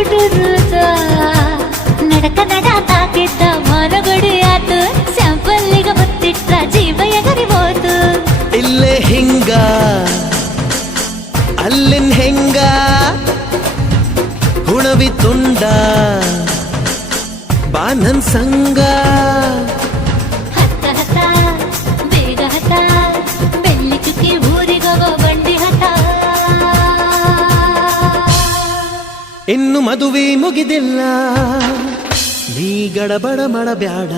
ಹುಡುರುದ ನಡಕ ನಡ ತಾಕಿದ್ದ ಮಾನಗಡಿ ಆತು ಸ್ಯಾಂಪಲ್ಲಿಗ ಮುತ್ತಿಟ್ಟ ಜೀವ ಎಗರಿಬೋದು ಇಲ್ಲೇ ಹಿಂಗ ಅಲ್ಲಿನ್ ಹೆಂಗ ಹುಣವಿ ತುಂಡ ಬಾ ನನ್ ಸಂಗ ಹತ್ತ ಹತ್ತ ಬೇಗ ಹತ್ತ ಬೆಳ್ಳಿ ಚುಕ್ಕಿ ಊರಿಗವ ಬಂಡಿ ಹತ್ತ ಇನ್ನು ಮದುವೆ ಮುಗಿದಿಲ್ಲ ನೀ ಗಡಬಡ ಮಾಡಬ್ಯಾಡ